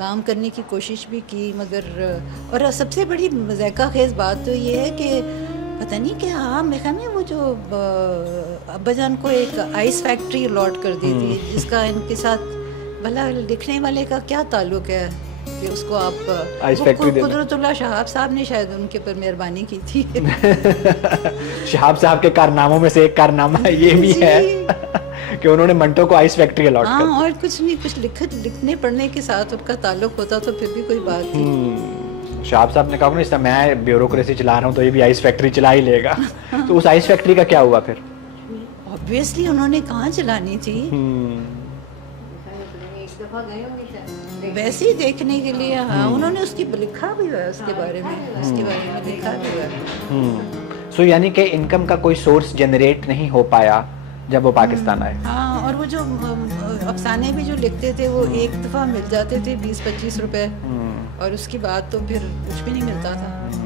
کام کرنے کی کوشش بھی کی مگر اور سب سے بڑی ذائقہ خیز بات تو یہ ہے کہ پتہ نہیں کہ ہاں میرے خیال میں وہ جو ابا جان کو ایک آئس فیکٹری الاٹ کر دی تھی جس کا ان کے ساتھ بھلا لکھنے والے کا کیا تعلق ہے کہ اس کو آپ قدرت اللہ شہاب صاحب نے شاید ان کے پر مہربانی کی تھی. شہاب صاحب کے کارناموں میں سے ایک کارنامہ یہ بھی ہے کہ انہوں نے منٹو کو آئس فیکٹری الاٹ کر. ہاں اور کچھ نہیں, کچھ لکھنے پڑھنے کے ساتھ ان کا تعلق ہوتا تو پھر بھی کوئی بات تھی. شہاب صاحب نے کہا کہ میں بیوروکریسی چلا رہا ہوں تو یہ بھی آئس فیکٹری چلا ہی لے گا. تو اس آئس فیکٹری کا کیا ہوا پھر؟ obviously انہوں نے کہاں چلانی تھی, ویسے ہی دیکھنے کے لیے. ہاں انہوں نے اس کی لکھا بھی ہوا ہے, اس کے بارے میں لکھا بھی ہوا ہے. سو یعنی کہ انکم کا کوئی سورس جنریٹ نہیں ہو پایا جب وہ پاکستان آئے. ہاں اور وہ جو افسانے بھی جو لکھتے تھے وہ ایک دفعہ مل جاتے تھے 20-25 روپے, اور اس کے بعد تو پھر کچھ بھی نہیں ملتا تھا.